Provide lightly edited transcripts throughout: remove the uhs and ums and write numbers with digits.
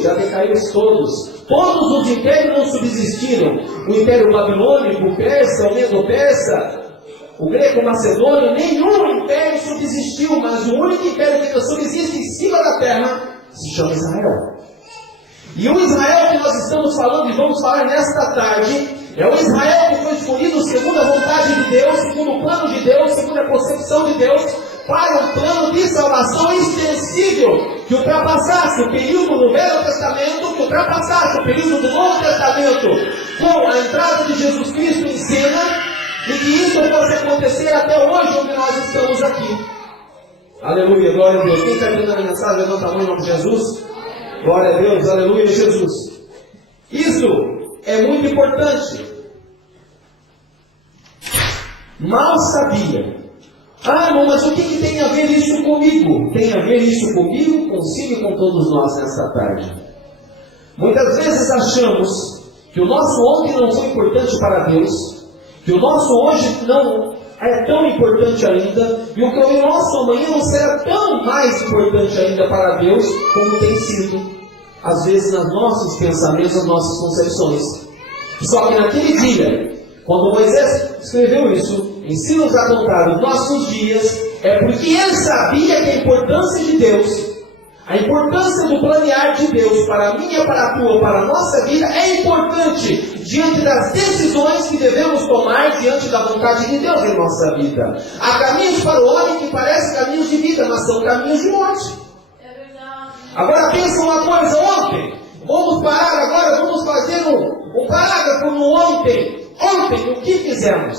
já decaíram todos. Todos os impérios não subsistiram. O Império Babilônico, o Persa, o Medo-Persa, o Greco-Macedônio, nenhum império subsistiu, mas o único império que subsiste em cima da terra se chama Israel. E o Israel que nós estamos falando e vamos falar nesta tarde, é o Israel que foi escolhido segundo a vontade de Deus, segundo o plano de Deus, segundo a concepção de Deus, para um plano de salvação extensível, que ultrapassasse o período do Velho Testamento, que ultrapassasse o período do Novo Testamento, com a entrada de Jesus Cristo em cena, e que isso possa acontecer até hoje, onde nós estamos aqui. Aleluia, glória a Deus. Quem está entendendo a mensagem, levanta a mão em nome de Jesus. Glória a Deus, aleluia, Jesus. Isso é muito importante. Mal sabia. Irmão, mas o que tem a ver isso comigo? Tem a ver isso comigo, consigo e com todos nós nesta tarde. Muitas vezes achamos que o nosso ontem não foi importante para Deus, que o nosso hoje não é tão importante ainda, e o que o nosso amanhã não será tão mais importante ainda para Deus, como tem sido, às vezes, nos nossos pensamentos, nas nossas concepções. Só que naquele dia, quando Moisés escreveu isso, ensina-nos a contar os nossos dias, é porque ele sabia que a importância de Deus, a importância do planear de Deus para a minha, para a tua, para a nossa vida, é importante diante das decisões que devemos tomar diante da vontade de Deus em nossa vida. Há caminhos para o homem que parecem caminhos de vida, mas são caminhos de morte. Agora pensa uma coisa, ontem, vamos parar agora, vamos fazer um parágrafo no ontem. Ontem o que fizemos?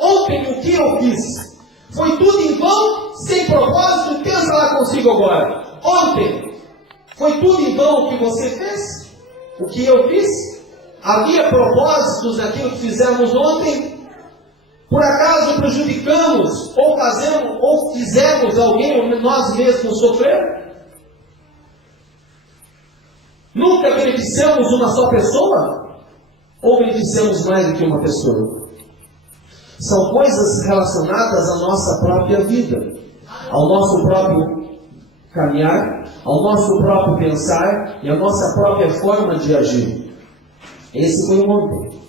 Ontem o que eu fiz? Foi tudo em vão, sem propósito? Pensa lá consigo agora. Ontem, foi tudo em vão o que você fez? O que eu fiz? Havia propósitos naquilo que fizemos ontem? Por acaso prejudicamos ou fizemos alguém ou nós mesmos sofrer? Nunca beneficiamos uma só pessoa? Ou beneficiamos mais do que uma pessoa? São coisas relacionadas à nossa própria vida, ao nosso próprio caminhar, ao nosso próprio pensar e à nossa própria forma de agir. Esse foi o ontem.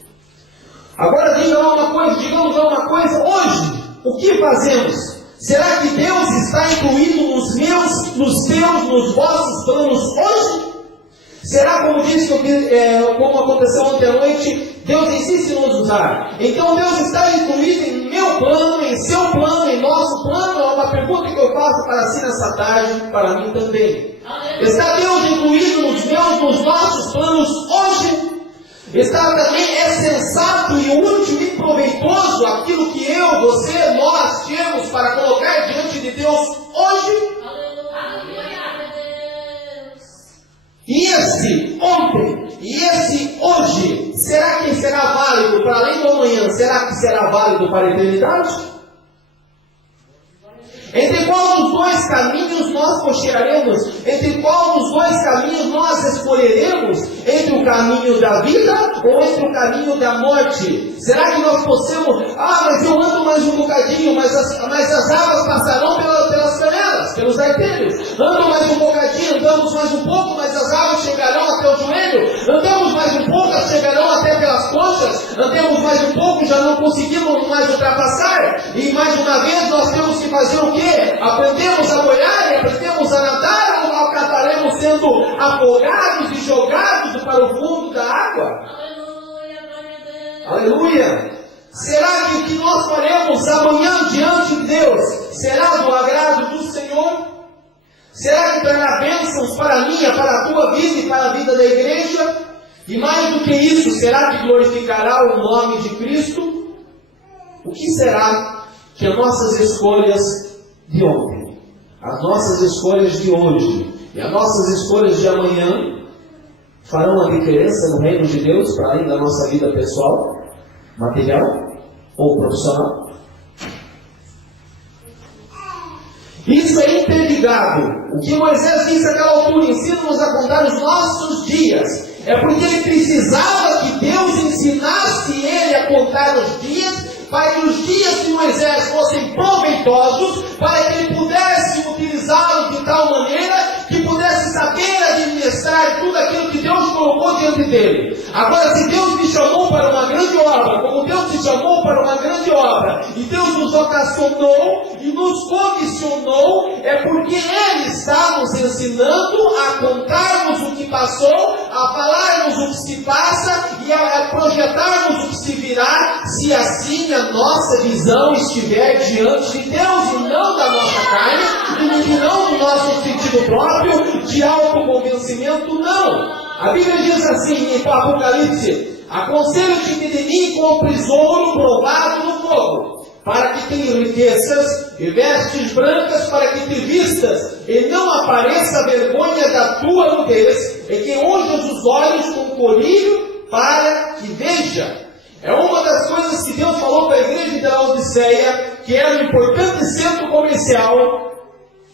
Agora digamos uma coisa, hoje, o que fazemos? Será que Deus está incluído nos meus, nos teus, nos vossos planos hoje? Será, como disse, como aconteceu ontem à noite, Deus insiste em nos usar? Então Deus está incluído em meu plano, em seu plano, em nosso plano? É uma pergunta que eu faço para si nessa tarde, para mim também. Está Deus incluído nos meus, nos nossos planos hoje? Está também, é sensato e útil e proveitoso aquilo que eu, você, nós temos para colocar diante de Deus hoje? E esse ontem, e esse hoje, será que será válido para além do amanhã? Será que será válido para a eternidade? Entre qual dos dois caminhos nós cochearemos? Entre qual dos dois caminhos nós escolheremos? Entre o caminho da vida ou entre o caminho da morte? Será que nós possamos... mas eu ando mais um bocadinho, mas as águas passarão pelas canelas, pelos artérios. Ando mais um bocadinho, andamos mais um pouco, mas as águas chegarão até o joelho. Andamos mais um pouco, elas chegarão até pelas coxas. Andamos mais um pouco, já não conseguimos mais ultrapassar. E mais uma vez nós temos que fazer o quê? Aprendemos a olhar e aprendemos a nadar, ou acabaremos sendo afogados e jogados para o fundo da água? Aleluia! Será que o que nós faremos amanhã diante de Deus será do agrado do Senhor? Será que trará bênçãos para a minha, para a tua vida e para a vida da igreja? E mais do que isso, será que glorificará o nome de Cristo? O que será que as nossas escolhas de ontem, as nossas escolhas de hoje e as nossas escolhas de amanhã farão a diferença no reino de Deus para além da nossa vida pessoal, material ou profissional? Isso é interligado. O que Moisés disse naquela altura, ensina-nos a contar os nossos dias, é porque ele precisava que Deus ensinasse ele a contar os dias, para que os dias de Moisés fossem proveitosos, para que ele pudesse utilizá-los de tal maneira que pudesse saber administrar tudo diante dele. Agora, se Deus me chamou para uma grande obra, como Deus te chamou para uma grande obra, e Deus nos ocasionou e nos comissionou, é porque Ele está nos ensinando a contarmos o que passou, a falarmos o que se passa e a projetarmos o que se virá, se assim a nossa visão estiver diante de Deus e não da nossa carne, e não do nosso sentido próprio, de autoconvencimento, não. A Bíblia diz assim em Apocalipse: aconselho-te que de mim compres ouro provado no fogo, para que tenha riquezas e vestes brancas para que te vistas, e não apareça a vergonha da tua nudez, e que unjas os olhos com colírio para que veja. É uma das coisas que Deus falou para a igreja de Laodiceia, que era um importante centro comercial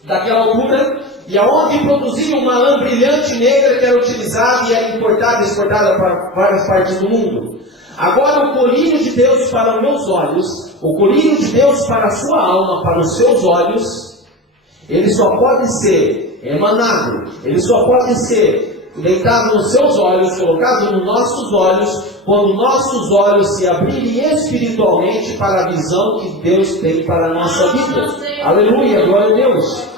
daquela altura, e aonde produzia uma lã brilhante negra que era utilizada e era importada e exportada para várias partes do mundo. Agora o colírio de Deus para os meus olhos, o colírio de Deus para a sua alma, para os seus olhos, ele só pode ser emanado, ele só pode ser deitado nos seus olhos, colocado nos nossos olhos, quando nossos olhos se abrirem espiritualmente para a visão que Deus tem para a nossa vida. Aleluia, glória a Deus.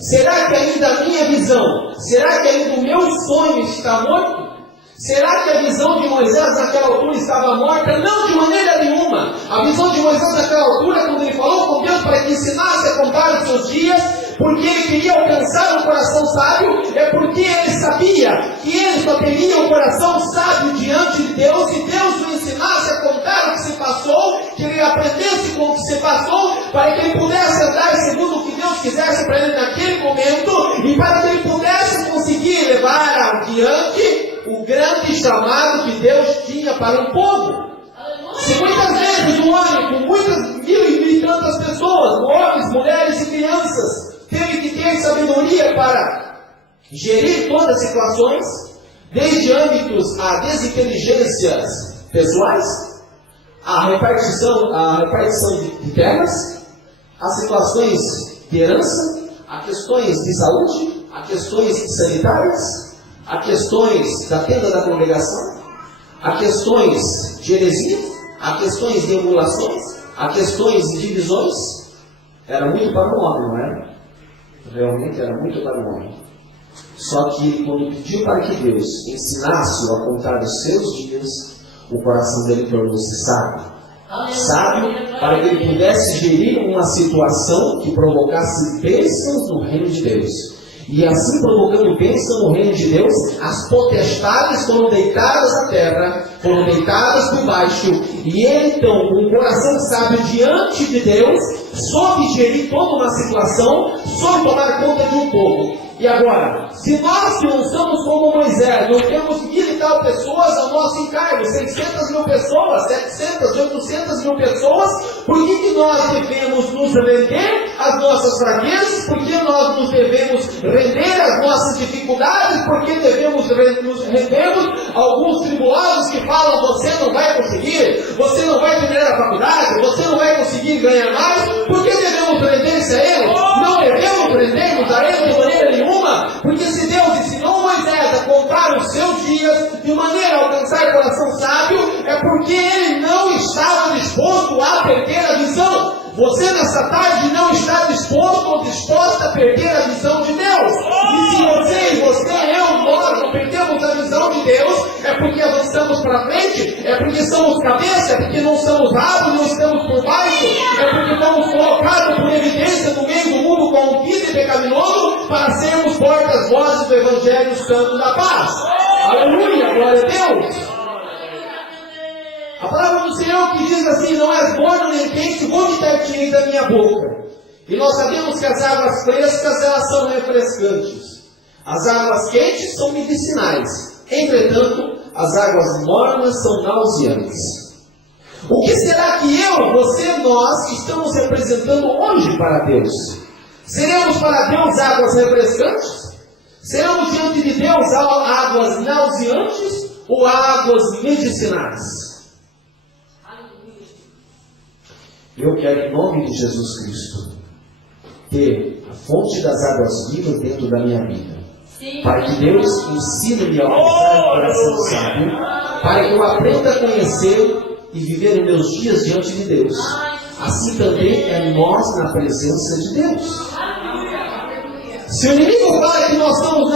Será que ainda a minha visão, será que ainda o meu sonho está morto? Será que a visão de Moisés naquela altura estava morta? Não, de maneira nenhuma. A visão de Moisés naquela altura, quando ele falou com Deus para que ensinasse a contar os seus dias, porque ele queria alcançar um coração sábio, é porque ele sabia que ele só teria um coração sábio diante de Deus, e Deus o ensinasse a contar o que se passou, que ele aprendesse com o que se passou, para que ele pudesse andar segundo o que Deus quisesse para ele naquele momento, e para que ele pudesse conseguir levar adiante o grande chamado que Deus tinha para um povo. Se muitas vezes um homem com muitas mil e tantas pessoas, homens, mulheres e crianças, teve que ter sabedoria para gerir todas as situações, desde âmbitos a desinteligências pessoais, a repartição de terras, a situações de herança, a questões de saúde, a questões sanitárias, a questões da tenda da congregação, a questões de heresia, a questões de emulações, a questões de divisões. Era muito para o homem, não era? Realmente era muito para o homem. Só que quando pediu para que Deus ensinasse-o a contar os seus dias, o coração dele tornou-se sábio. Sábio para que ele pudesse gerir uma situação que provocasse bênçãos no reino de Deus. E assim, provocando bênção no reino de Deus, as potestades foram deitadas à terra, foram deitadas por baixo, e ele então, com um coração sábio diante de Deus, soube gerir toda uma situação, soube tomar conta de um povo. E agora, se nós que não somos como Moisés, não temos 1.000 e tal pessoas ao nosso encargo, 600 mil pessoas, 700, 800 mil pessoas, por que nós devemos nos render às nossas fraquezas? Por que nós nos devemos render às nossas dificuldades? Por que devemos nos rendermos a alguns tribulados que falam: você não vai conseguir, você não vai terminar a faculdade, você não vai conseguir ganhar mais? Por que devemos render-se a eles? Não devemos render-nos a eles de maneira nenhuma, porque se Deus ensinou Moisés a contar os seus dias de maneira a alcançar coração sábio, é porque ele não estava disposto a perder a visão. Você nessa tarde não está disposto ou disposta a perder a visão de Deus. E se nós não perdemos a visão de Deus, é porque avançamos para frente, é porque somos cabeça, é porque não somos rabos, não estamos por baixo, é porque estamos colocados por evidência no meio do mundo corrompido e pecaminoso, para sermos portas-vozes do Evangelho Santo da Paz. Aleluia, glória a Deus. A palavra do Senhor que diz assim: não és morno nem quente, vomitar-te-ei da minha boca. E nós sabemos que as águas frescas, elas são refrescantes. As águas quentes são medicinais. Entretanto, as águas mornas são nauseantes. O que será que eu, você, nós estamos representando hoje para Deus? Seremos para Deus águas refrescantes? Seremos diante de Deus águas nauseantes ou águas medicinais? Eu quero, em nome de Jesus Cristo, ter a fonte das águas vivas dentro da minha vida. para que Deus ensine-me a alcançar o coração sábio, para que eu aprenda a conhecer e viver os meus dias diante de Deus. Assim também é nós na presença de Deus. Se o inimigo fala que nós estamos